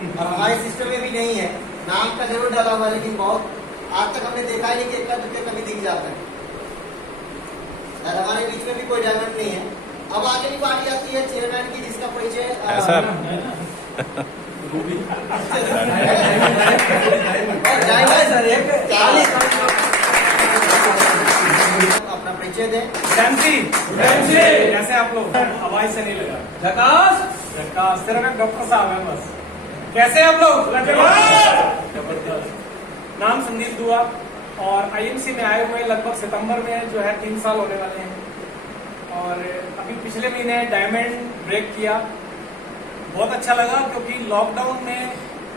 और हमारे सिस्टम में भी नहीं है। नाम का जरूर डाला हुआ है, लेकिन बहुत आज तक हमने देखा ही नहीं कि इतना दुनिया कभी दिख जाता है। और हमारे बीच में भी कोई डायमंड नहीं है। अब आगे की पार्टी आती है चेयरमैन की, जिसका परिचय अपना परिचय दें। कैसे आप लोग? हवाई से नहीं लगा। झकास झकास, सिर्फ एक डॉक्टर साहब है बस। कैसे आप लोग? जबरदस्त। नाम संदीप दुआ और आईएमसी में आए हुए लगभग सितंबर में जो है 3 साल होने वाले हैं। और अभी पिछले महीने डायमंड ब्रेक किया, बहुत अच्छा लगा क्योंकि लॉकडाउन में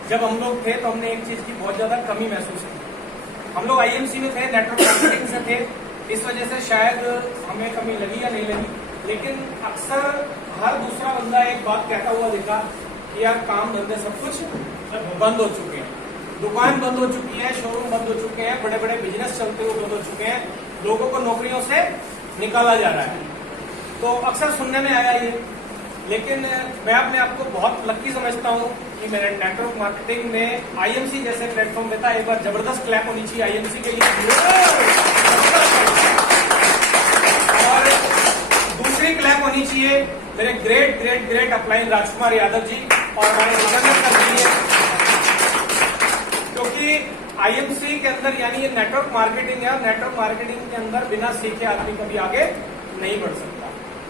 जब हम लोग थे तो हमने एक चीज की बहुत ज्यादा कमी महसूस की। हम लोग आईएमसी में थे, नेटवर्क मार्केटिंग से थे, इस वजह से शायद हमें कमी लगी या नहीं लगी, लेकिन अक्सर हर दूसरा बंदा एक बात कहता हुआ देखा कि यार काम धंधे सब कुछ बंद हो चुके हैं, दुकान बंद हो चुकी है, शोरूम बंद हो चुके हैं, बड़े बड़े बिजनेस चलते हुए बंद हो चुके हैं, लोगों को नौकरियों से निकाला जा रहा है। तो अक्सर सुनने में आया ये, लेकिन मैं अपने आप को बहुत लकी समझता हूँ कि मेरे नेटवर्क मार्केटिंग में आईएमसी जैसे प्लेटफॉर्म देता है। एक बार जबरदस्त क्लैप होनी चाहिए आईएमसी के लिए। और दूसरी क्लैप होनी चाहिए मेरे great great great upline Rajkumar Yadav ji और हमारे कर दीजिए, क्योंकि आईएमसी के अंदर यानी ये नेटवर्क मार्केटिंग है और नेटवर्क मार्केटिंग के अंदर बिना सीखे आदमी कभी आगे नहीं बढ़ सकता।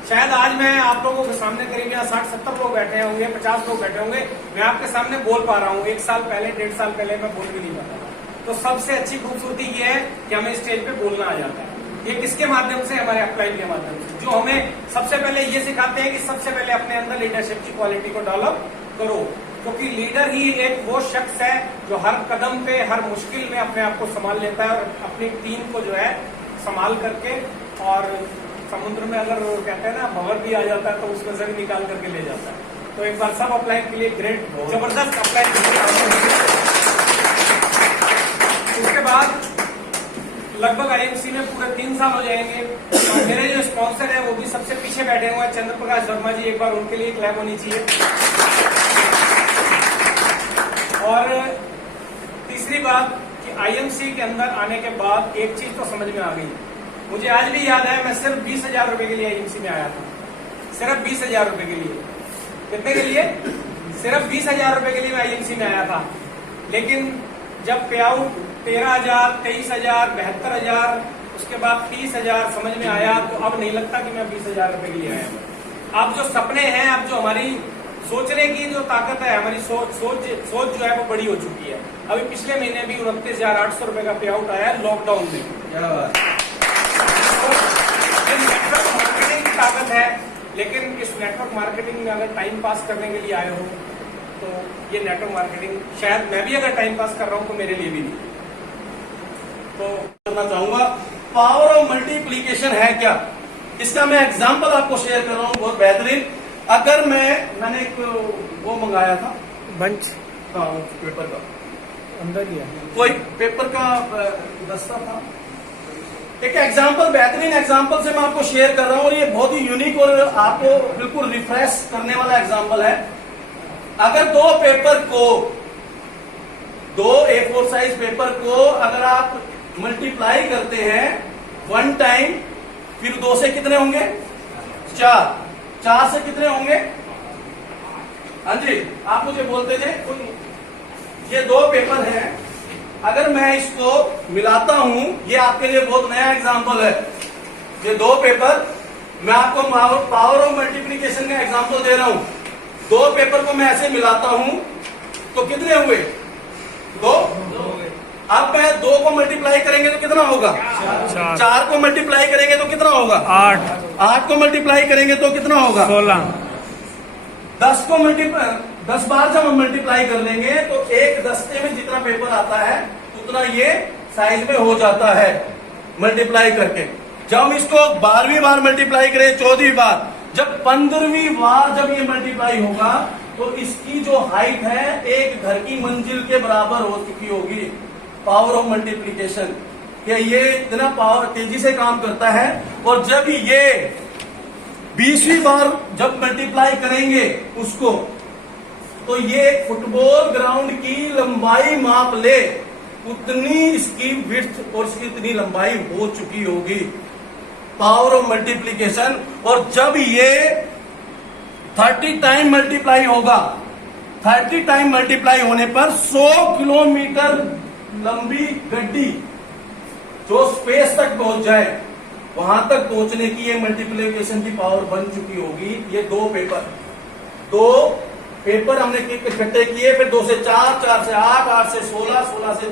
शायद आज मैं आप लोगों के सामने करीब यहाँ 60-70 लोग बैठे होंगे, 50 लोग बैठे होंगे, मैं आपके सामने बोल पा रहा हूँ। 1 साल पहले 1.5 साल पहले मैं बोल भी नहीं पाता था। तो सबसे अच्छी खूबसूरती ये है कि हमें स्टेज पे बोलना आ जाता है। ये किसके माध्यम से? हमारे अपलाइन के माध्यम से, जो हमें सबसे पहले ये सिखाते हैं कि सबसे पहले अपने अंदर लीडरशिप की क्वालिटी को डेवलप करो, क्योंकि लीडर ही एक वो शख्स है जो हर कदम पे हर मुश्किल में अपने आप को संभाल लेता है और अपनी टीम को जो है संभाल करके, और समुद्र में अगर कहते हैं ना भंवर भी आ जाता है तो उसमें से भी निकाल करके ले जाता है। तो एक बार सब अपलाइन के लिए ग्रेट जबरदस्त अपलाइन। उसके बाद लगभग आईएमसी में पूरे 3 साल हो जाएंगे और मेरे जो स्पॉन्सर है वो भी सबसे पीछे बैठे हुए हैं, चंद्र प्रकाश वर्मा जी, एक बार उनके लिए क्लैप होनी चाहिए। और तीसरी बात कि आईएमसी के अंदर आने के बाद एक चीज तो समझ में आ गई, मुझे आज भी याद है, मैं सिर्फ 20,000 रुपए के लिए आईएमसी में आया था। सिर्फ 20,000 रुपए के लिए। कितने के लिए? सिर्फ 20,000 रुपए के लिए मैं आईएमसी में आया था। लेकिन जब पे आउट 13,000, 23,000, 72,000, उसके बाद 30,000 समझ में आया, तो अब नहीं लगता कि मैं 20,000 रुपए के लिए आया हूँ। अब जो सपने हैं, अब जो हमारी सोचने की जो ताकत है, हमारी सोच जो है वो बड़ी हो चुकी है। अभी पिछले महीने भी 29,800 रुपए का पे आउट आया है लॉकडाउन में। नेटवर्क मार्केटिंग की ताकत है, लेकिन इस नेटवर्क मार्केटिंग में अगर टाइम पास करने के लिए आए हो तो ये नेटवर्क मार्केटिंग शायद मैं भी अगर टाइम पास कर रहा हूं तो मेरे लिए भी नहीं। तो करना चाहूंगा पावर ऑफ मल्टीप्लीकेशन है क्या, इसका मैं एग्जांपल आपको शेयर कर रहा हूँ, बहुत बेहतरीन। अगर मैंने एक वो मंगाया था बंच, हाँ पेपर का, अंदर ही है कोई पेपर का दस्ता था। एक एग्जांपल, बेहतरीन एग्जांपल से मैं आपको शेयर कर रहा हूं और ये बहुत ही यूनिक और आपको बिल्कुल रिफ्रेश करने वाला एग्जांपल है। अगर दो A4 साइज पेपर को अगर आप मल्टीप्लाई करते हैं 1 टाइम, फिर 2 से कितने होंगे? 4 से कितने होंगे? हाँ जी, आप मुझे बोलते थे। ये 2 पेपर हैं, अगर मैं इसको मिलाता हूं, ये आपके लिए बहुत नया एग्जांपल है। ये 2 पेपर, मैं आपको पावर ऑफ मल्टीप्लिकेशन का एग्जांपल दे रहा हूं। 2 पेपर को मैं ऐसे मिलाता हूं तो कितने हुए? 2। अब मैं 2 को मल्टीप्लाई करेंगे तो कितना होगा? 4 को मल्टीप्लाई करेंगे तो कितना होगा? 8 को मल्टीप्लाई करेंगे तो कितना होगा? 16। 10 बार जब हम मल्टीप्लाई कर लेंगे तो एक दस्ते में जितना पेपर आता है उतना ये साइज में हो जाता है मल्टीप्लाई करके। जब हम इसको 12वीं बार मल्टीप्लाई करें, 14वीं बार, जब 15वीं बार जब ये मल्टीप्लाई होगा तो इसकी जो हाइट है एक घर की मंजिल के बराबर हो चुकी होगी। पावर ऑफ मल्टीप्लीकेशन, ये इतना पावर तेजी से काम करता है। और जब ये 20वीं बार जब मल्टीप्लाई करेंगे उसको, तो ये फुटबॉल ग्राउंड की लंबाई माप ले, उतनी इसकी विड्थ और इसकी इतनी लंबाई हो चुकी होगी। Power of multiplication. और जब ये 30 टाइम मल्टीप्लाई होगा, 30 टाइम मल्टीप्लाई होने पर 100 किलोमीटर लंबी गड्डी जो स्पेस तक पहुंच जाए, वहां तक पहुंचने की ये मल्टीप्लीकेशन की पावर बन चुकी होगी। ये दो पेपर हमने इकट्ठे किए, फिर 2 से 4, 4 से 8, 8 से 16, 16 से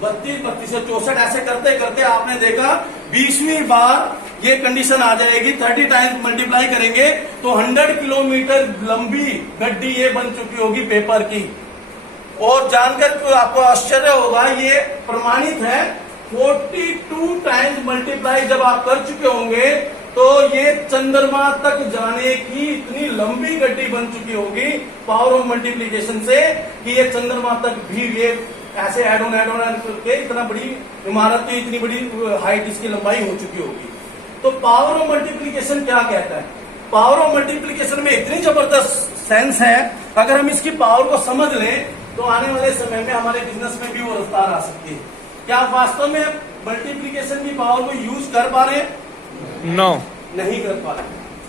32, 32 से 64, ऐसे करते करते आपने देखा 20वीं बार ये कंडीशन आ जाएगी। 30 टाइम्स मल्टीप्लाई करेंगे तो 100 किलोमीटर लंबी गड्डी ये बन चुकी होगी पेपर की। और जानकर तो आपको आश्चर्य होगा, ये प्रमाणित है। 42 टाइम्स मल्टीप्लाई जब आप कर चुके होंगे तो ये चंद्रमा तक जाने की इतनी लंबी गड्डी बन चुकी होगी पावर ऑफ मल्टीप्लीकेशन से, कि ये चंद्रमा तक भी ये ऐसे एड ऑन करके इतना बड़ी इमारत की इतनी बड़ी हाइट इसकी लंबाई हो चुकी होगी। तो पावर ऑफ मल्टीप्लीकेशन क्या कहता है? पावर ऑफ मल्टीप्लीकेशन में इतनी जबरदस्त सेंस है, अगर हम इसकी पावर को समझ लें तो आने वाले समय में हमारे बिजनेस में भी वो रफ्तार आ सकती है। क्या आप वास्तव में मल्टीप्लीकेशन की पावर को यूज कर पा रहे हैं? नो, नहीं कर पा रहे।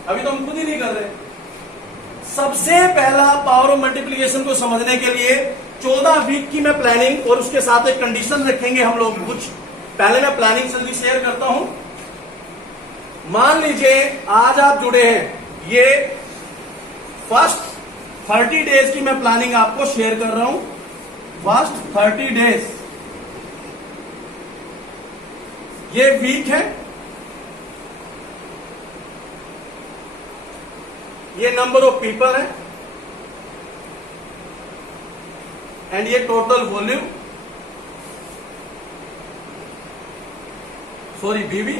अभी तो हम खुद ही नहीं कर रहे। सबसे पहला पावर ऑफ मल्टीप्लीकेशन को समझने के लिए 14 वीक की मैं प्लानिंग और उसके साथ एक कंडीशन रखेंगे हम लोग कुछ। पहले मैं प्लानिंग जल्दी शेयर करता हूं। मान लीजिए आज आप जुड़े हैं, ये फर्स्ट 30 डेज की मैं प्लानिंग आपको शेयर कर रहा हूं। फर्स्ट 30 डेज ये वीक है, ये नंबर ऑफ पीपल है, एंड ये टोटल वॉल्यूम, सॉरी बीवी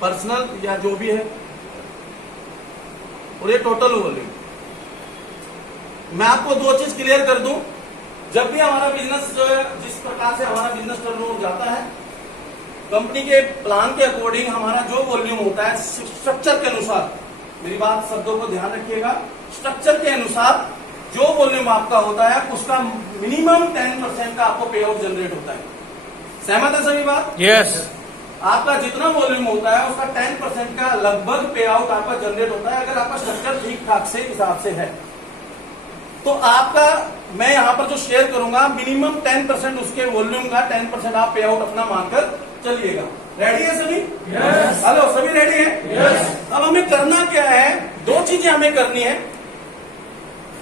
पर्सनल या जो भी है, और ये टोटल वॉल्यूम। मैं आपको दो चीज क्लियर कर दूं। जब भी हमारा बिजनेस जिस प्रकार से हमारा बिजनेस टर्नओवर जाता है, कंपनी के प्लान के अकॉर्डिंग हमारा जो वॉल्यूम होता है स्ट्रक्चर के अनुसार, मेरी बात शब्दों को ध्यान रखिएगा, स्ट्रक्चर के अनुसार जो वॉल्यूम आपका होता है उसका मिनिमम 10% का आपको पे आउट जनरेट होता है। सहमत है सभी बात? यस। आपका जितना वॉल्यूम होता है उसका 10% का लगभग पे आउट आपका जनरेट होता है, अगर आपका स्ट्रक्चर ठीक ठाक से हिसाब से है। तो आपका मैं यहां पर जो शेयर करूंगा मिनिमम 10% उसके वॉल्यूम का 10% आप पे आउट अपना मानकर चलिएगा। रेडी है सभी? यस। हेलो, सभी रेडी है? यस। अब हमें करना क्या है? दो चीजें हमें करनी है।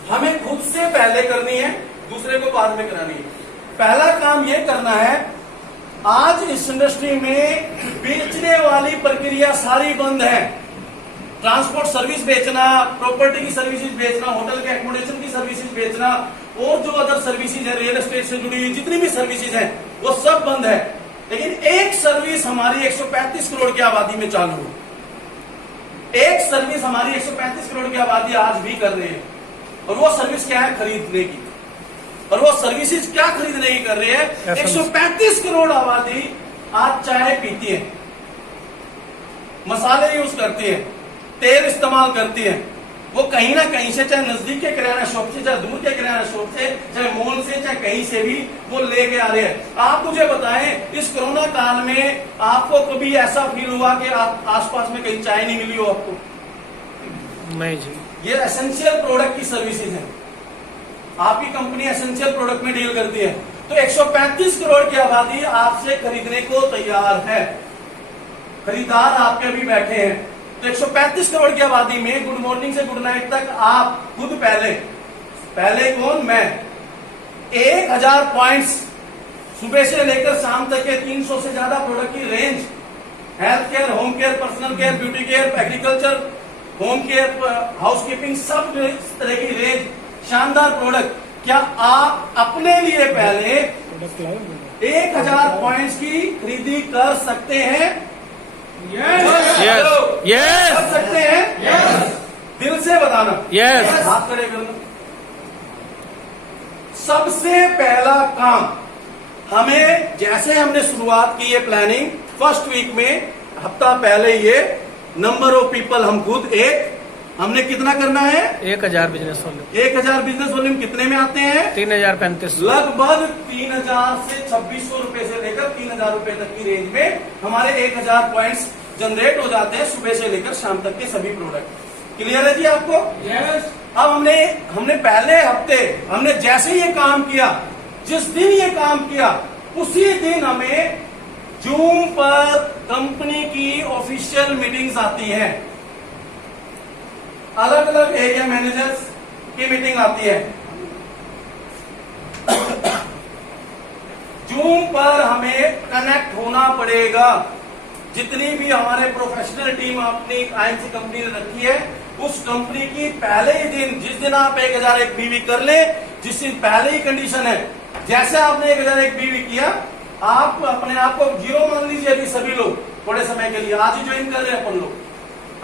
हमें खुद से पहले करनी है, दूसरे को बाद में करानी है। पहला काम यह करना है, आज इस इंडस्ट्री में बेचने वाली प्रक्रिया सारी बंद है। ट्रांसपोर्ट सर्विस बेचना, प्रॉपर्टी की सर्विसेज बेचना, होटल के एकोमोडेशन की सर्विसेज बेचना, और जो अदर सर्विसेज है रियल एस्टेट से जुड़ी हुई जितनी भी सर्विसेज है वो सब बंद है। लेकिन एक सर्विस हमारी 135 करोड़ की आबादी में चालू है। एक सर्विस हमारी 135 करोड़ की आबादी आज भी कर रही है, और वो सर्विस क्या है? खरीदने की। और वो सर्विसेज क्या खरीदने की कर रही है? 135 करोड़ आबादी आज चाय पीती है, मसाले यूज करती है, तेल इस्तेमाल करती है। वो कहीं ना कहीं से, चाहे नजदीक के किराना शॉप से, चाहे दूर के किराना शॉप से, चाहे मॉल से, चाहे कहीं से भी वो लेके आ रहे हैं। आप मुझे बताएं, इस कोरोना काल में आपको कभी ऐसा फील हुआ कि आप आसपास में कहीं चाय नहीं मिली हो आपको? नहीं जी। ये एसेंशियल प्रोडक्ट की सर्विसेज है। आपकी कंपनी एसेंशियल प्रोडक्ट में डील करती है। तो 135 करोड़ की आबादी आपसे खरीदने को तैयार है। खरीदार आपके भी बैठे हैं। तो 135 करोड़ की आबादी में गुड मॉर्निंग से गुड नाइट तक आप खुद पहले कौन? मैं 1000 पॉइंट्स सुबह से लेकर शाम तक के 300 से ज्यादा प्रोडक्ट की range, health care, home care, personal care, beauty care, agriculture, home care, housekeeping, सब तरह की रेंज, शानदार प्रोडक्ट। क्या आप अपने लिए पहले 1000 पॉइंट्स की खरीदी कर सकते हैं? यस। यस। कर सकते हैं? यस। दिल से बताना। यस। हाथ खड़े करना। सबसे पहला काम हमें, जैसे हमने शुरुआत की ये प्लानिंग फर्स्ट वीक में, हफ्ता पहले, ये नंबर ऑफ पीपल हम खुद 1, हमने कितना करना है? 1000 बिजनेस वॉल्यूम। 1000 बिजनेस वॉल्यूम कितने में आते हैं? 3035। लगभग 3000 से 2600 रुपए से लेकर 3000 रुपए तक की रेंज में हमारे 1000 पॉइंट्स जनरेट हो जाते हैं सुबह से लेकर शाम तक के सभी प्रोडक्ट। क्लियर है जी आपको? यस। अब हमने पहले हफ्ते हमने जैसे ही ये काम किया, जिस दिन ये काम किया उसी दिन हमें जूम पर कंपनी की ऑफिशियल मीटिंग्स आती हैं, अलग अलग एरिया मैनेजर्स की मीटिंग आती है। जूम पर हमें कनेक्ट होना पड़ेगा। जितनी भी हमारे प्रोफेशनल टीम अपनी आईएमसी कंपनी ने रखी है, उस कंपनी की पहले ही दिन, जिस दिन आप 1001 बीवी कर ले, जिस दिन पहले ही कंडीशन है, जैसे आपने 1001 बीवी किया, आप अपने आप को जीरो मान लीजिए। अभी सभी लोग थोड़े समय के लिए आज ही ज्वाइन कर रहे हैं अपन लोग।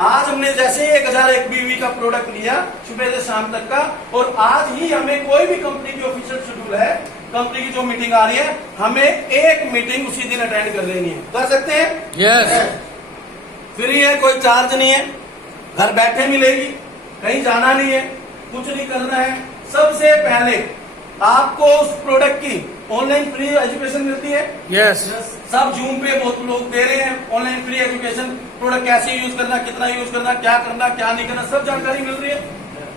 आज हमने जैसे 1001 बीवी का प्रोडक्ट लिया सुबह से शाम तक का, और आज ही हमें कोई भी कंपनी की ऑफिशियल शेड्यूल है, कंपनी की जो मीटिंग आ रही है, हमें एक मीटिंग उसी दिन अटेंड कर लेनी है। कर सकते हैं? यस। फ्री है, कोई चार्ज नहीं है, घर बैठे मिलेगी, कहीं जाना नहीं है, कुछ नहीं करना है। सबसे पहले आपको उस प्रोडक्ट की ऑनलाइन फ्री एजुकेशन मिलती है। यस। सब जूम पे बहुत लोग दे रहे हैं ऑनलाइन फ्री एजुकेशन। प्रोडक्ट कैसे यूज करना, कितना यूज करना, क्या करना, क्या नहीं करना, सब जानकारी मिल रही है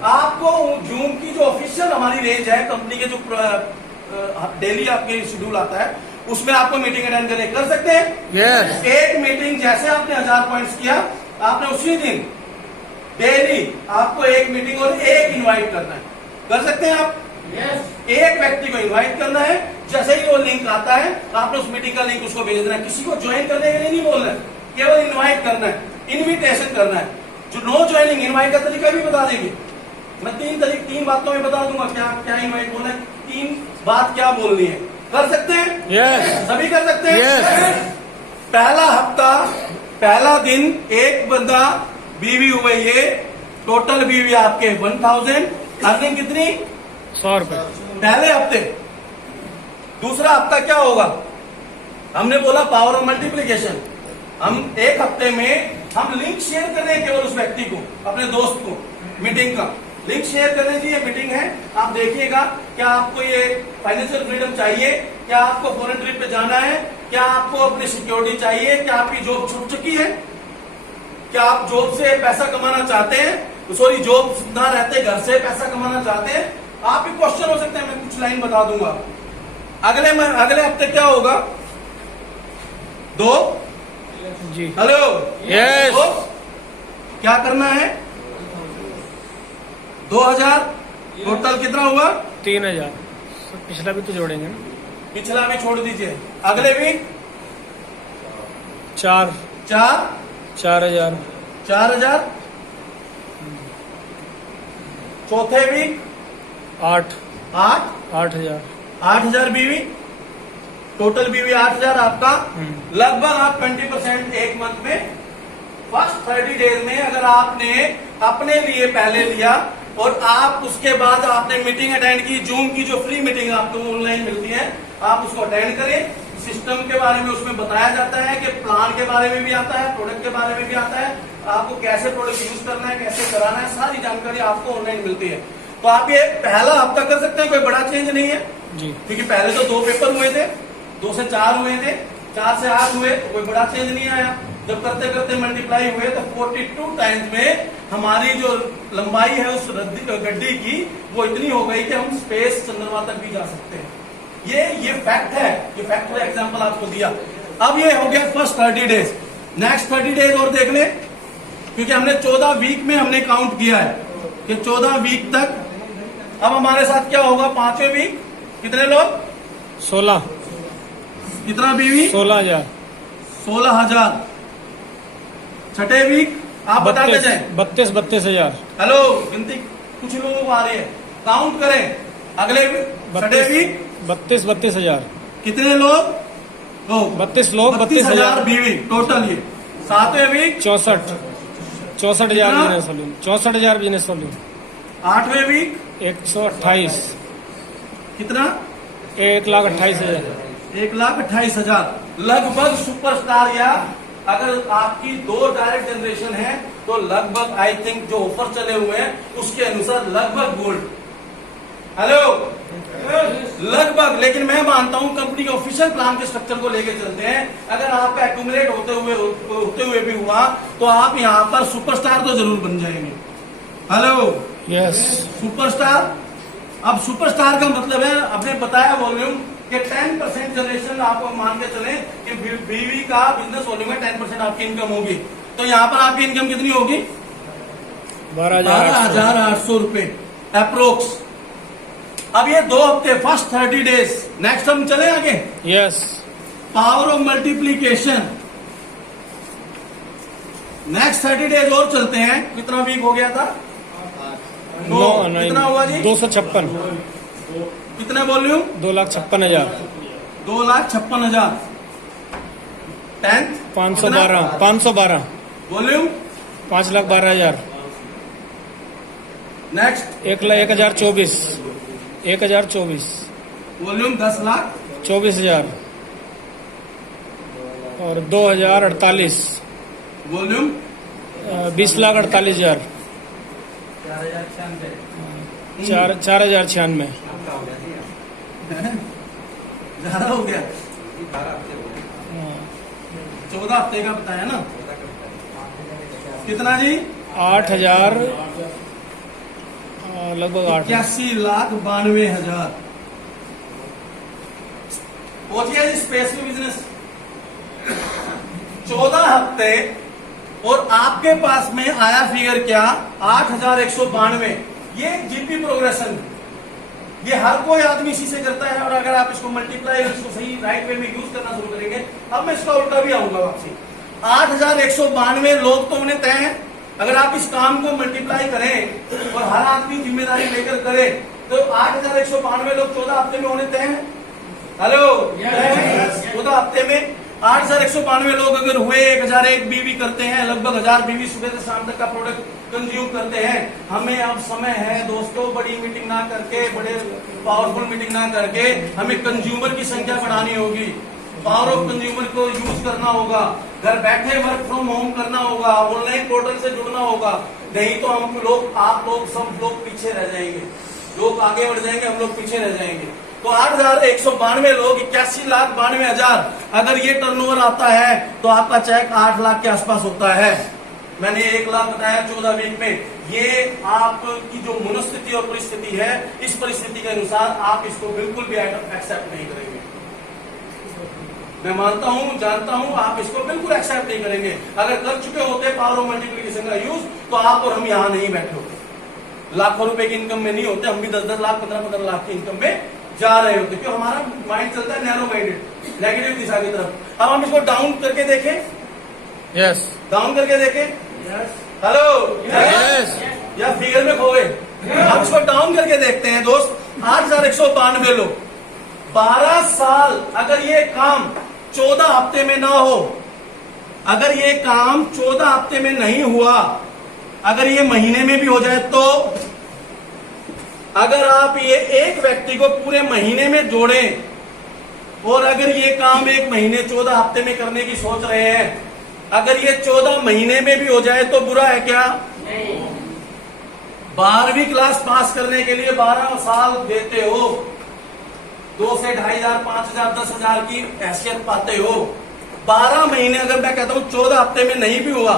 आपको। जूम की जो ऑफिशियल हमारी रेंज है, कंपनी के जो डेली आपके शेड्यूल आता है, उसमें आपको मीटिंग अटेंड करने कर सकते हैं। यस। एक मीटिंग जैसे आपने 1000 पॉइंट्स किया, आपने उसी दिन डेली आपको एक मीटिंग और एक इनवाइट करना है। कर सकते हैं आप? यस। एक व्यक्ति को इनवाइट करना है, जैसे ही वो लिंक आता है आपने उस मीटिंग का लिंक उसको भेज देना है। किसी को ज्वाइन करने के लिए नहीं बोलना है, केवल इनवाइट करना है, इनविटेशन करना है। जो नो ज्वाइनिंग, इनवाइट का तरीका भी बता देंगे। मैं तीन बातों में बता दूंगा क्या क्या इनवाइट बोलना है, 3 बात क्या बोलनी है। कर सकते हैं? यस। सभी कर सकते हैं? Yes. पहला हफ्ता, पहला दिन एक बंदा बीवी हुए, ये टोटल बीवी आपके 1000। अर्निंग कितनी? 100 रुपए पहले हफ्ते। दूसरा हफ्ता क्या होगा? हमने बोला पावर ऑफ मल्टीप्लीकेशन। हम एक हफ्ते में हम लिंक शेयर कर रहे हैं केवल उस व्यक्ति को, अपने दोस्त को, मीटिंग का लिंक शेयर करने की ये मीटिंग है। आप देखिएगा, क्या आपको ये फाइनेंशियल फ्रीडम चाहिए? क्या आपको फॉरेन ट्रिप पे जाना है? क्या आपको अपनी सिक्योरिटी चाहिए? क्या आपकी जॉब छूट चुकी है? क्या आप जॉब से पैसा कमाना चाहते हैं? सॉरी, जॉब ना रहते घर से पैसा कमाना चाहते हैं? आप भी क्वेश्चन हो सकते हैं, मैं कुछ लाइन बता दूंगा। अगले हफ्ते क्या होगा? 2 जी। हेलो। यस। तो क्या करना है? 2000 टोटल कितना हुआ? 3000। पिछला भी तो जोड़ेंगे ना। पिछला भी छोड़ दीजिए। अगले वीक 4000। 4000। चौथे वीक 8000। 8000 बीवी, टोटल बीवी 8000 आपका। लगभग आप 20% एक मंथ में, फर्स्ट 30 डेज में अगर आपने अपने लिए पहले लिया और आप उसके बाद आपने मीटिंग अटेंड की, जूम की जो फ्री मीटिंग आपको ऑनलाइन मिलती है, आप उसको अटेंड करें। सिस्टम के बारे में उसमें बताया जाता है कि प्लान के बारे में भी आता है, प्रोडक्ट के बारे में भी आता है, आपको कैसे प्रोडक्ट यूज करना है, कैसे कराना है, सारी जानकारी आपको ऑनलाइन मिलती है। तो आप ये पहला हफ्ता कर सकते हैं, कोई बड़ा चेंज नहीं है जी। क्योंकि पहले तो 2 पेपर हुए थे, 2 से 4 हुए थे, 4 से 8 हुए, तो कोई बड़ा चेंज नहीं आया। जब करते करते मल्टीप्लाई हुए तो 42 टाइम्स में हमारी जो लंबाई है उस गड्डी की, वो इतनी हो गई कि हम स्पेस चंद्रमा तक भी जा सकते हैं। ये फैक्ट है, ये फैक्ट का एग्जांपल आपको दिया। अब ये हो गया फर्स्ट 30 डेज। नेक्स्ट 30 डेज और देख ले, क्योंकि हमने 14 वीक में हमने काउंट किया है कि 14 वीक तक। अब हमारे साथ क्या होगा? 5वें वीक कितने लोग? 16। कितना बीवी? 16000। 16000। छठे वीक आप बताते जाए। 32,000। हेलो, गिनती कुछ लोगों को आ रही है, काउंट करें। अगले छठे वीक 32,000। कितने लोग? 32 लोग, 32,000 बीवी टोटल। ये 7वें week 64,000 business volume. 64,000 business volume. 8वें वीक 128। कितना? 1,28,000। 1,28,000। लगभग सुपरस्टार, या अगर आपकी 2 डायरेक्ट जनरेशन है तो लगभग आई थिंक जो ऑफर चले हुए हैं उसके अनुसार लगभग गोल्ड, हेलो लगभग। लेकिन मैं मानता हूं कंपनी के ऑफिशियल प्लान के स्ट्रक्चर को लेके चलते हैं। अगर आपका एक्यूमुलेट होते हुए भी हुआ तो आप यहां पर सुपरस्टार तो जरूर बन जाएंगे। Hello yes, superstar. अब सुपरस्टार का मतलब है, आपने बताया वॉल्यूम कि 10% जनरेशन आपको मान के चले कि बीवी का बिजनेस वॉल्यूम में 10% आपकी इनकम होगी, तो यहाँ पर आपकी इनकम कितनी होगी? 12,800 रुपए अप्रोक्स। अब ये 2 हफ्ते, फर्स्ट 30 डेज, नेक्स्ट हम चले आगे। Yes, power of multiplication, next 30 days और चलते हैं। कितना वीक हो गया था? 9 कितना हुआ जी? 256, कितना volume? 2,56,000, 2,56,000। 10th 512 volume 5,12,000, next 1,024, volume 10,00,000, 24,000 और 2,048, वॉल्यूम 20,48,000, 4,096। ज्यादा हो गया। 14 हफ्ते का बताया ना? कितना जी? 8,000, लगभग 8। 81,92,000 पहुंच गया जी स्पेस में बिजनेस। 14 हफ्ते और आपके पास में आया फिगर क्या? 8,192। ये जीपी प्रोग्रेशन, ये हर कोई आदमी इसी से करता है। और अगर आप इसको मल्टीप्लाई और इसको सही राइट वे में यूज करना शुरू करेंगे, अब मैं इसका उल्टा भी आऊंगा वापसी। 8,192 लोग तो उन्हें तय है। अगर आप इस काम को मल्टीप्लाई करें और हर आदमी जिम्मेदारी लेकर करे तो 8,192 लोग 14 हफ्ते में होने तय है। हेलो, 14 हफ्ते में 8,192 लोग अगर हुए, 1,001 बीवी करते हैं, लगभग 1,000 बीवी सुबह से शाम तक का प्रोडक्ट कंज्यूम करते हैं। हमें अब समय है दोस्तों, बड़ी मीटिंग ना करके, बड़े पावरफुल मीटिंग ना करके, हमें कंज्यूमर की संख्या बढ़ानी होगी। पावर ऑफ कंज्यूमर को यूज करना होगा, घर बैठे वर्क फ्रॉम होम करना होगा, ऑनलाइन पोर्टल से जुड़ना होगा। नहीं तो हम लोग, आप लोग, सब लोग पीछे रह जाएंगे। लोग आगे बढ़ जाएंगे, हम लोग पीछे रह जाएंगे। तो 8,192 लोग, 81,92,000 अगर ये टर्नओवर आता है तो आपका चेक 8 लाख के आसपास होता है। मैंने 1 लाख बताया 14 वीक में। ये आपकी जो मनोस्थिति और परिस्थिति है, इस परिस्थिति के अनुसार आप इसको बिल्कुल भी एक्सेप्ट नहीं करेंगे। मैं मानता हूं, जानता हूं, आप इसको बिल्कुल एक्सेप्ट नहीं करेंगे। अगर कर चुके होते पावर ऑफ मल्टीप्लिकेशन का यूज, तो आप और हम यहां नहीं बैठे होते, लाखों रुपए की इनकम में नहीं होते, हम भी 10-10 लाख, 15-15 लाख की इनकम में जा रहे होते। क्यों? हमारा माइंड चलता है नैरो माइंडेड, नेगेटिव दिशा की तरफ। अब हम इसको डाउन करके देखें। यस, डाउन करके देखें। हेलो, यस, या फिगर में खो गए? हम इसको डाउन करके देखते हैं दोस्त। 8,192 लोग, 12 साल। अगर ये काम 14 हफ्ते में ना हो, अगर ये काम 14 हफ्ते में नहीं हुआ, अगर ये महीने में भी हो जाए, तो अगर आप ये एक व्यक्ति को पूरे महीने में जोड़ें और अगर ये काम 1 महीने 14 हफ्ते में करने की सोच रहे हैं, अगर ये 14 महीने में भी हो जाए तो बुरा है क्या? नहीं। 12वीं क्लास पास करने के लिए 12 साल देते हो, 2 से 2,500, 5,000, 10,000 की हैसियत पाते हो। 12 महीने अगर मैं कहता हूं 14 हफ्ते में नहीं भी हुआ,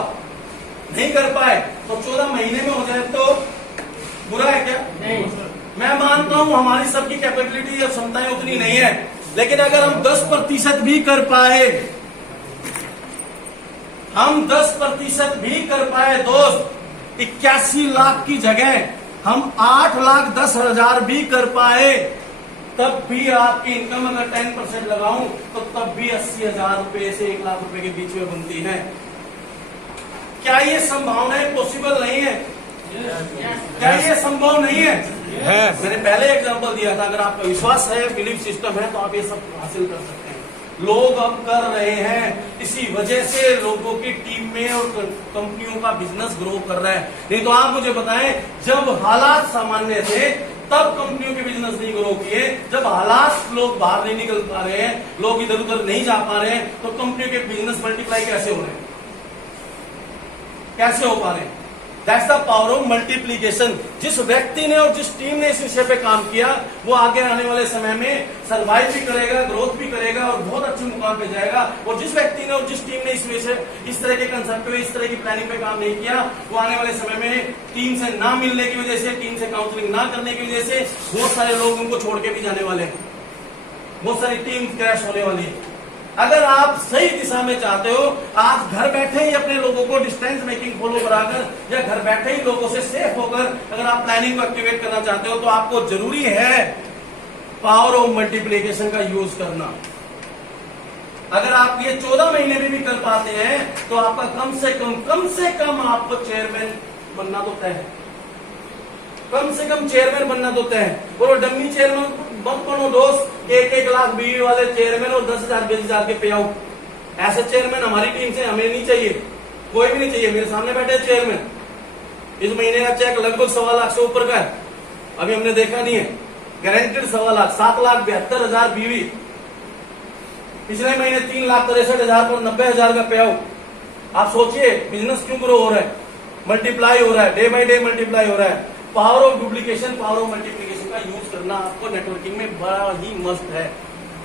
नहीं कर पाए, तो 14 महीने में हो जाए तो बुरा है क्या? नहीं। मैं मानता हूं हमारी सबकी कैपेबिलिटी या क्षमताएं उतनी नहीं है, लेकिन अगर हम 10% भी कर पाए, हम 10% भी कर पाए दोस्त, 81 लाख की जगह हम 8,10,000 भी कर पाए, तब भी आपकी इनकम अगर 10% लगाऊं तो तब भी 80,000 रुपए से 1 लाख रुपए के बीच में बनती है। क्या ये संभावनाएं पॉसिबल नहीं है? क्या ये संभव नहीं है? मैंने पहले एग्जांपल दिया था, अगर आपका विश्वास है, बिलीफ सिस्टम है, तो आप ये सब हासिल कर सकते हैं। लोग अब कर रहे हैं, इसी वजह से लोगों की टीम में और कंपनियों का बिजनेस ग्रो कर रहा है। नहीं तो आप मुझे बताएं, जब हालात सामान्य थे तब कंपनियों के बिजनेस नहीं ग्रो किए। जब हालात, लोग बाहर नहीं निकल पा रहे हैं, लोग इधर उधर नहीं जा पा रहे हैं, तो कंपनियों के बिजनेस मल्टीप्लाई कैसे हो रहे हैं? कैसे हो पा रहे हैं? That's the power of multiplication. जिस व्यक्ति ने और जिस टीम ने इस विषय पे काम किया वो आगे आने वाले समय में सर्वाइव भी करेगा, ग्रोथ भी करेगा और बहुत अच्छे मुकाम पे जाएगा। और जिस व्यक्ति ने और जिस टीम ने इस तरह के कंसेप्ट पे, इस तरह की प्लानिंग पे काम नहीं किया, वो आने वाले समय में टीम से ना मिलने की वजह से, टीम से काउंसलिंग ना करने की वजह से बहुत सारे लोग उनको छोड़ के भी जाने वाले हैं, बहुत सारी टीम क्रैश होने वाली है। अगर आप सही दिशा में चाहते हो, आज घर बैठे ही अपने लोगों को डिस्टेंस मेकिंग फॉलो कराकर या घर बैठे ही लोगों से सेफ होकर अगर आप प्लानिंग को एक्टिवेट करना चाहते हो तो आपको जरूरी है पावर ऑफ मल्टीप्लिकेशन का यूज करना। अगर आप ये 14 महीने में भी कर पाते हैं तो आपका कम से कम आपको चेयरमैन बनना तो तय है, कम से कम चेयरमैन बनना तो तय है। और वो डम्मी चेयरमैन मत बनो दोस्त, 1-1 लाख बीवी वाले चेयरमैन और 10,000 20,000 के पे आउट। ऐसे चेयरमैन हमारी टीम से हमें नहीं चाहिए, कोई भी नहीं चाहिए। मेरे सामने बैठे चेयरमैन, इस महीने का चेक लगभग 1.25 लाख से ऊपर का है, अभी हमने देखा नहीं है। गारंटेड 1.25 लाख, 7,72,000 बीवी, पिछले महीने 3,63,000 पर 90,000 का पे आउट। आप सोचिए बिजनेस क्यों ग्रो हो रहा है, मल्टीप्लाई हो रहा है, डे बाय डे मल्टीप्लाई हो रहा है। Power of duplication, power of multiplication का यूज करना आपको नेटवर्किंग में बड़ा ही मस्त है।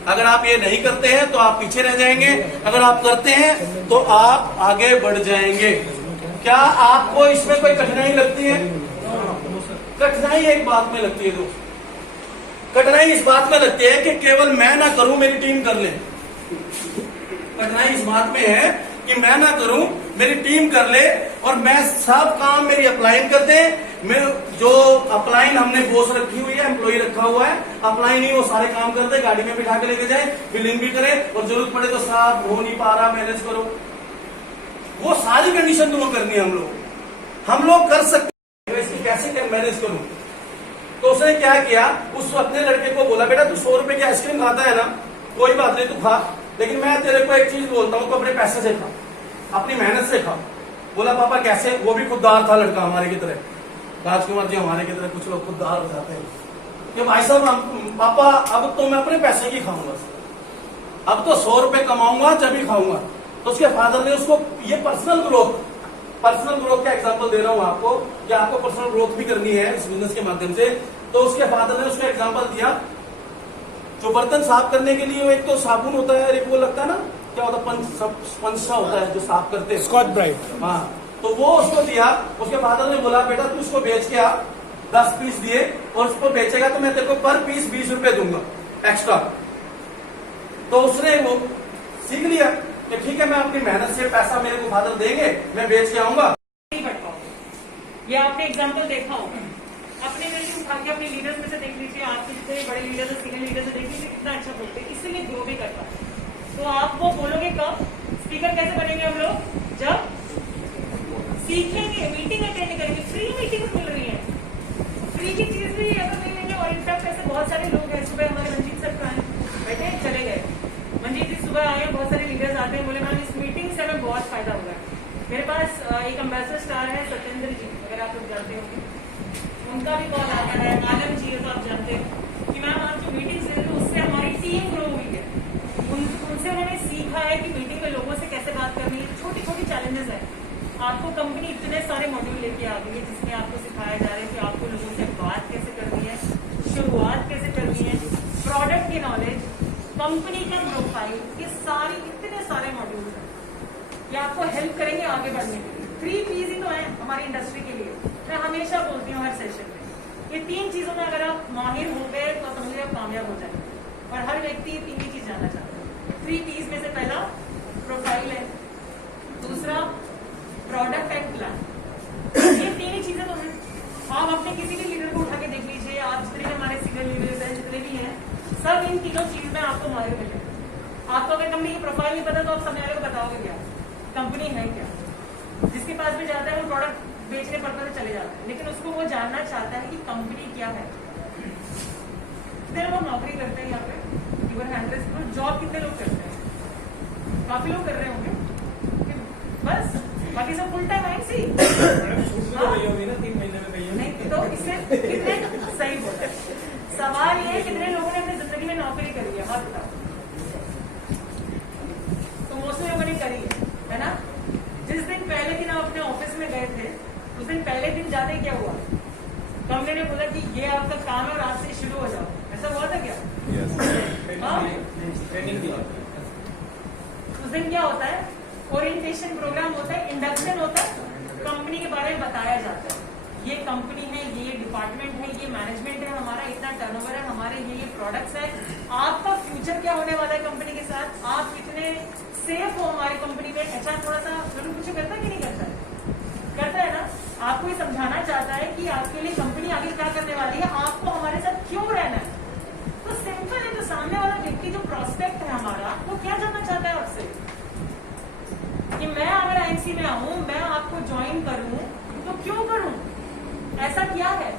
अगर आप ये नहीं करते हैं तो आप पीछे रह जाएंगे, अगर आप करते हैं तो आप आगे बढ़ जाएंगे। क्या आपको इसमें कोई कठिनाई लगती है? कठिनाई एक बात में लगती है दोस्त, कठिनाई इस बात में लगती है कि केवल मैं ना करूं मेरी टीम कर ले। कठिनाई इस बात में है कि मैं ना करूं मेरी टीम कर ले और मैं सब काम मेरी अपलाइन कर दे। मैं जो अपलाइन हमने बोस रखी हुई है, एम्प्लॉय रखा हुआ है, अपलाइन ही वो सारे काम कर दे, गाड़ी में बिठा के लेके जाए, बिलिंग भी करे और जरूरत पड़े तो साहब हो नहीं पा रहा मैनेज करो, वो सारी कंडीशन तुम्हें करनी है। हम लोग कर सकते हैं, इसकी कैसे मैनेज करूं? तो उसने क्या किया, उस अपने लड़के को बोला बेटा तू 100 रुपए की आइसक्रीम खाता है ना, कोई बात नहीं तू खा, लेकिन मैं तेरे को एक चीज बोलता हूं, तो अपने पैसे से खा, अपनी मेहनत से खा। बोला पापा कैसे? वो भी खुददार था लड़का हमारे की तरह, राजकुमार जी हमारे की तरह कुछ लोग खुददार हो जाते हैं कि भाई साहब पापा अब तो मैं अपने पैसे की खाऊंगा, अब तो 100 रुपए कमाऊंगा जब ही खाऊंगा। तो उसके फादर ने उसको ये पर्सनल ग्रोथ का एग्जांपल दे रहा हूं आपको कि आपको पर्सनल ग्रोथ भी करनी है इस बिजनेस के माध्यम से। तो उसके फादर ने उसको एग्जांपल दिया, जो बर्तन साफ करने के लिए एक तो साबुन होता है, एक वो लगता है ना क्या होता है, पंचा होता है जो साफ करते हैं, स्कॉच ब्राइट। हाँ, तो वो उसको दिया। उसके फादर ने बोला बेटा तू उसको बेच के आ, 10 पीस दिए और उसको बेचेगा तो मैं तेरे को पर पीस 20 रुपए दूंगा एक्स्ट्रा। तो उसने वो सीख लिया कि ठीक है मैं अपनी मेहनत से पैसा मेरे को फादर देंगे, मैं बेच के आऊंगा। नहीं बढ़ पाओगे। ये आपने एग्जाम्पल देखा होगा, अपने वैल्यू उठा के अपने लीडर्स में से देख लीजिए, आपके जितने बड़े लीडर्स है, सीनियर लीडर्स है, देख लीजिए कितना अच्छा बोलते हैं, इसीलिए ग्रो भी करता है। तो आप वो बोलोगे कब? स्पीकर कैसे बनेंगे हम लोग? जब सीखेंगे, मीटिंग अटेंड करेंगे, फ्री मीटिंग मिल रही है, फ्री की चीज भी अगर नहीं लेंगे। और इनफैक्ट ऐसे बहुत सारे लोग हैं, सुबह हमारे मंजीत सर बैठे चले गए, मंजीत जी सुबह आए, बहुत सारे लीडर्स आते हैं, बोले मैम इस मीटिंग से हमें बहुत फायदा होगा। मेरे पास एक एम्बेसडर स्टार है सत्येंद्र जी, अगर आप लोग जानते होंगे, उनका भी कॉल आता है, आलम जी तो आप जानते हो कि मैम आप जो मीटिंग से तो उससे हमारी टीम ग्रो हुई है। उनसे उन्होंने सीखा है कि मीटिंग में लोगों से कैसे बात करनी है। छोटी छोटी चैलेंजेस है, आपको कंपनी इतने सारे मॉड्यूल लेके आ गई है जिसमें आपको सिखाया जा रहा है कि आपको लोगों से बात कैसे करनी है, शुरुआत कैसे करनी है, प्रोडक्ट की नॉलेज, कंपनी का प्रोफाइल, ये सारी इतने सारे मॉड्यूल हैं, ये आपको हेल्प करेंगे आगे बढ़ने के लिए। 3 P's ही तो है हमारी इंडस्ट्री के लिए, मैं हमेशा बोलती हूँ हर सेशन में, ये 3 चीजों में अगर आप माहिर हो गए तो समझिए आप कामयाब हो जाएंगे। और हर व्यक्ति ये 3 ही चीज जानना चाहता है। 3 P's में से पहला प्रोफाइल है, दूसरा प्रोडक्ट एंड प्लान, ये 3 ही चीजें तो हैं। आप अपने किसी भी लीडर को उठा के देख लीजिए, आप जितने भी हमारे सीनियर लीडर्स हैं, जितने भी हैं, सब इन तीनों चीज में आपको माहिर मिलेगा। आपको अगर कंपनी की प्रोफाइल नहीं पता तो आप सामने वाले को बताओगे क्या कंपनी है क्या। जिसके पास भी जाता है वो प्रोडक्ट बेचने पड़ता है चले जाता है, लेकिन उसको वो जानना चाहता है कि कंपनी क्या है। कितने लोग नौकरी करते हैं यहाँ पे, इवन 100 जॉब कितने लोग करते हैं? काफी लोग कर रहे होंगे, बस बाकी सब फुल टाइम आएंगे। ना 3 महीने में गई नहीं तो इससे कितने सही बोला। सवाल ये कितने लोगों ने अपनी जिंदगी में नौकरी करी है, हाथ बताओ। तो मोस्टली लोगों ने करी है ना। जिस दिन पहले दिन आप अपने ऑफिस में उस दिन पहले दिन जाते क्या हुआ, कंपनी ने बोला कि ये आपका काम है और आज से शुरू हो जाओ, ऐसा हुआ था क्या? हाँ? उस दिन क्या होता है, ओरिएंटेशन प्रोग्राम होता है, इंडक्शन होता है, कंपनी के बारे में बताया जाता है, ये कंपनी है, ये डिपार्टमेंट है, ये मैनेजमेंट है, हमारा इतना टर्नओवर है, हमारे ये प्रोडक्ट्स है, आपका फ्यूचर क्या होने वाला है कंपनी के साथ, आप कितने सेफ हो हमारी कंपनी में। एचआर थोड़ा सा जरूर कुछ करता है कि नहीं करता है? करता है ना। आपको ये समझाना चाहता है कि आपके लिए कंपनी आगे क्या करने वाली है, आपको हमारे साथ क्यों रहना है। तो सिंपल है, तो सामने वाला व्यक्ति जो प्रोस्पेक्ट है हमारा, वो क्या जानना चाहता है आपसे कि मैं अगर आईएमसी में आऊं, मैं आपको ज्वाइन करूं तो क्यों करूं, ऐसा क्या है।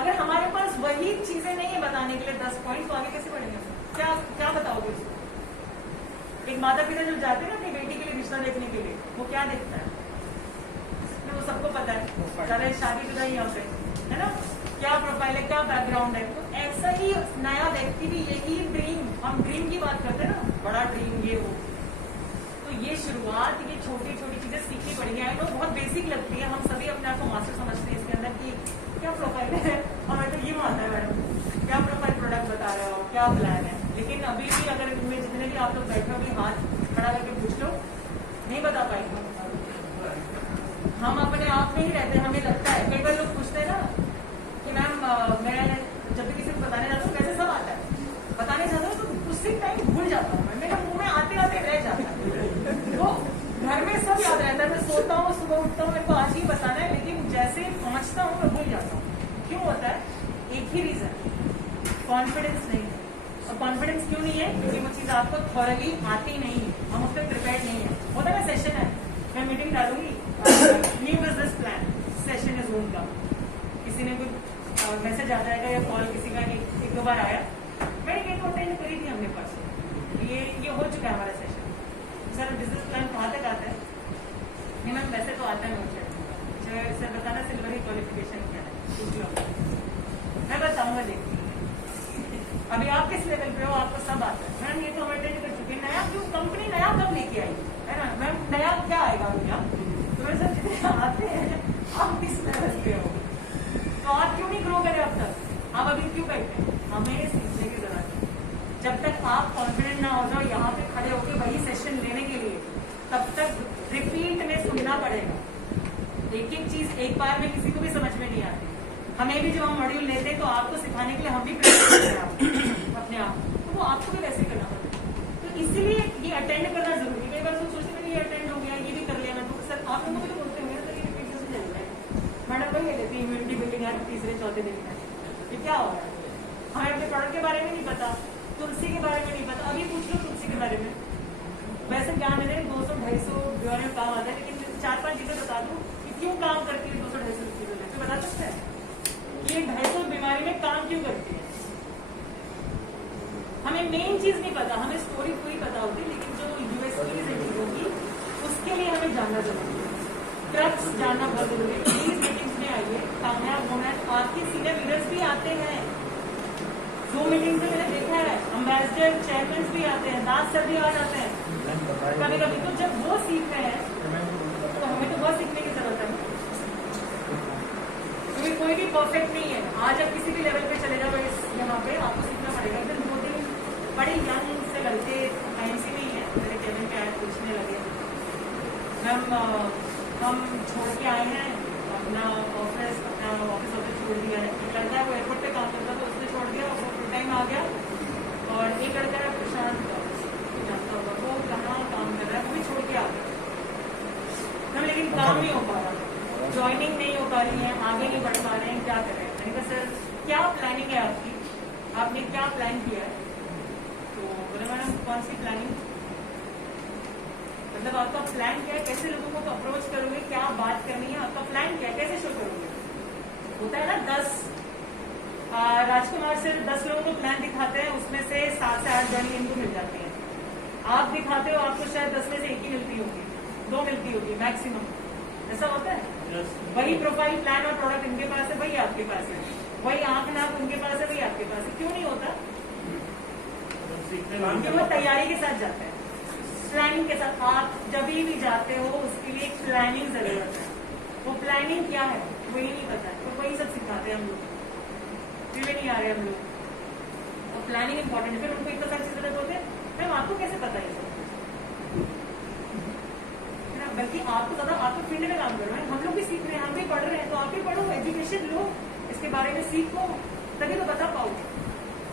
अगर हमारे पास वही चीजें नहीं है बताने के लिए 10 पॉइंट, तो आगे कैसे बढ़ेंगे? क्या क्या बताओगे उसको? एक माता पिता जो जाते हैं ना अपनी बेटी के लिए रिश्ता देखने के लिए, वो क्या देखता है? वो सबको पता है, चाहे शादीशुदा ही यहाँ पे है ना, क्या प्रोफाइल है, क्या बैकग्राउंड है। तो ऐसा ही नया व्यक्ति भी यही ड्रीम, हम ड्रीम की बात करते हैं ना, बड़ा ड्रीम ये हो, तो ये शुरुआत, ये छोटी छोटी चीजें सीखनी पड़ेगी। आई नो बहुत बेसिक लगती है, हम सभी अपने आप को मास्टर समझते हैं इसके अंदर कि क्या प्रोफाइल है, हमें तो ये आता है मैडम, क्या प्रोफाइल प्रोडक्ट बता रहे हो, क्या प्लान है। लेकिन अभी भी अगर इनमें जितने भी आप लोग बैठे हो, अभी हाथ खड़ा करके पूछ लो, नहीं बता पाएंगे। हम अपने आप में ही रहते हैं, हमें लगता है, कई बार लोग पूछते हैं ना कि मैम मैं जब भी किसी को बताने जाता हूँ कैसे सब आता है, बताने जाता हूँ तो उसी टाइम भूल जाता हूँ, मेरे मुंह में आते आते रह जाता है। तो घर में सब याद रहता है, मैं सोता हूँ, सुबह उठता हूँ, मेरे को आज ही बताना है, लेकिन जैसे पहुंचता हूँ मैं भूल जाता हूँ। क्यों होता है? एक ही रीजन, कॉन्फिडेंस नहीं है। और कॉन्फिडेंस क्यों नहीं है? क्योंकि वो चीज आपको थॉरली आती नहीं है, हम उस पर प्रिपेयर नहीं है। होता है सेशन है, मैं मीटिंग डालूंगी, न्यू बिजनेस प्लान सेशन है जूम का, किसी ने कोई मैसेज आ जाएगा या कॉल किसी का एक दो बार आया, मैंने कहीं को अटेंड करी थी हमने पास, ये हो चुका है हमारा सेशन। सर बिजनेस प्लान कहाँ तक आता है? नहीं मैम वैसे तो आता है मुझे, सर बताना सिल्वर ही क्वालिफिकेशन क्या है, पूछ लो, मैं बताऊंगा। देखिए अभी आप किस लेवल पे हो, आपको सब आता है। मैम ये तो हम अटेंड कर चुके हैं, नया क्यों, कंपनी नया कब लेके आई है ना मैम, नया क्या आएगा भैया, तुम्हें सब जितने आते हैं आप किस लेवल पे हो, तो आप क्यों नहीं ग्रो करे अब तक, आप अभी क्यों बैठे हैं? हमें सीखने की जरूरत है। जब तक आप कॉन्फिडेंट ना हो जाओ यहाँ पे खड़े होकर वही सेशन लेने के लिए, तब तक रिपीट में सुनना पड़ेगा। एक एक चीज एक बार में किसी को भी समझ में नहीं आती। हमें भी जब हम मॉड्यूल लेते हैं तो आपको सिखाने के लिए हम भी प्रैक्टिस करते हैं अपने आप, तो वो आपको भी वैसे करना पड़ेगा। तो इसीलिए ये अटेंड करना जरूरी है। कई बार सोचते हैं ये अटेंड हो गया, ये भी कर लिया मैं, तो सर आप लोगों को भी तो बोलते होंगे सर ये रिपीट से चल रहा है, मैडम वही ले लेती है इम्यूनिटी बिल्डिंग यार तीसरे चौथे दिन में, ये क्या हो रहा है? हमें अपने प्रोडक्ट के बारे में नहीं पता, तुलसी के बारे में नहीं पता, अभी पूछ लो तुलसी के बारे में, वैसे ज्ञान है 200-250 बीमारी में काम आता है, लेकिन 4-5 चीजें बता दूं कि क्यों काम करती है 200-250 चीजें, तो बता सकते हैं ये 250 बीमारी में काम क्यों करती है? हमें मेन चीज नहीं पता, हमें स्टोरी पूरी पता होती है, लेकिन जो यूएसपी है चीजों की, उसके लिए हमें जानना जरूरी है, क्रक्स जानना बहुत जरूरी है। प्लीज मीटिंग्स में आइए, कामयाब होना है। आपके सीनियर लीडर्स भी आते हैं, जो मीटिंग से मैंने देखा है, एम्बेसडर चेयरमैन भी आते हैं, दास सर भी आ जाते हैं कभी कभी। तो जब वो सीख रहे हैं तो हमें तो बहुत सीखने की जरूरत है, क्योंकि कोई भी परफेक्ट नहीं है। आज आप किसी भी लेवल पे चले जाओ यहाँ पे, आपको सीखना पड़ेगा। फिर 2-3 बड़े यंग से लड़के आईएमसी में ही है, मेरे केबिन पे आए, पूछने लगे मैम हम छोड़ के आए हैं अपना ऑफिस छोड़ दिया है। एक लड़का है वो एयरपोर्ट पे काम करता था, उसने छोड़ दिया, वो फुल टाइम आ गया। और एक लड़का है प्रशांत, जानता होगा, वो कहाँ काम कर रहा है, वो भी छोड़ के आ गया, लेकिन काम नहीं हो पा रहा, ज्वाइनिंग नहीं हो पा रही है, आगे नहीं बढ़ पा रहे हैं, क्या कर रहे हैं? मैंने कहा सर क्या प्लानिंग है आपकी, आपने क्या प्लान किया है? तो बोले मैडम कौन सी प्लानिंग, मतलब आपका प्लान क्या है, कैसे लोगों को अप्रोच करोगे, क्या बात करनी है, आपका प्लान क्या है, कैसे शो करोगे? होता है ना 10 राजकुमार सर 10 लोगों को प्लान दिखाते हैं, उसमें से 7 से 8 ज्वाइनिंग इनको मिल जाती है। आप दिखाते हो, आपको शायद 10 में से 1 ही मिलती होगी, 2 मिलती होगी मैक्सिमम, ऐसा होता है। वही प्रोफाइल प्लान और प्रोडक्ट इनके पास है, वही आपके पास है, वही आंख नाक उनके पास है, वही आपके पास है। क्यों नहीं होता? क्योंकि वो तैयारी के साथ जाते हैं, प्लानिंग के साथ। आप जब भी जाते हो उसके लिए एक प्लानिंग जरूरत है। वो प्लानिंग क्या है वही नहीं पता है, तो वही सब सिखाते हैं हम लोग, फिर भी नहीं आ रहे हम लोग। और प्लानिंग इंपॉर्टेंट है, फिर उनको इतना सारी चीजें बोलते हैं मैम आपको कैसे पता है सब, बल्कि आपको ज्यादा आपको फील्ड में काम कर रहे हैं, हम लोग भी सीख रहे हैं, हम भी पढ़ रहे हैं, तो आप भी पढ़ो, एजुकेशन लो, इसके बारे में सीखो, तभी तो बता पाओगे।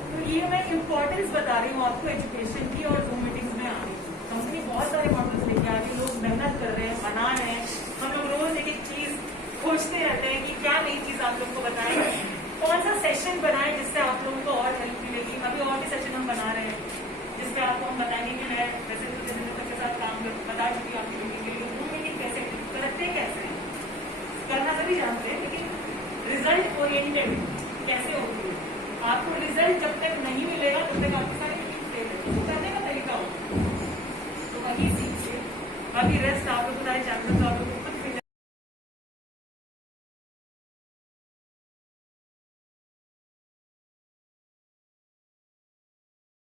तो ये मैं इम्पोर्टेंस बता रही हूँ आपको एजुकेशन की, और जूम मीटिंग्स में आ रही हूँ। कंपनी बहुत सारे मॉडल्स लेके आ रही है, लोग मेहनत कर रहे हैं, बना रहे हैं, हम लोग रोज एक एक चीज खोजते रहते हैं कि क्या नई चीज आप लोग को बताएं, कौन सा सेशन बनाए जिससे आप लोगों को और हेल्प मिलेगी। अभी और भी सेशन हम बना रहे हैं जिसपे आपको हम बताएंगे कि मैं वैसे के साथ काम बता चुकी हूँ आपकी मीटिंग के लिए, जूम मीटिंग कैसे करते कैसे हैं, करना सभी जानते हैं, लेकिन रिजल्ट ओरिएंटेड कैसे होती है। आपको रिजल्ट जब तक नहीं मिलेगा तब तक आपकी सारी मीटिंग फेल है, तो करने का तरीका होगा, तो वही सीखिए। बाकी रेस्ट आप लोग को सारे चैप्टर्स आप लोग को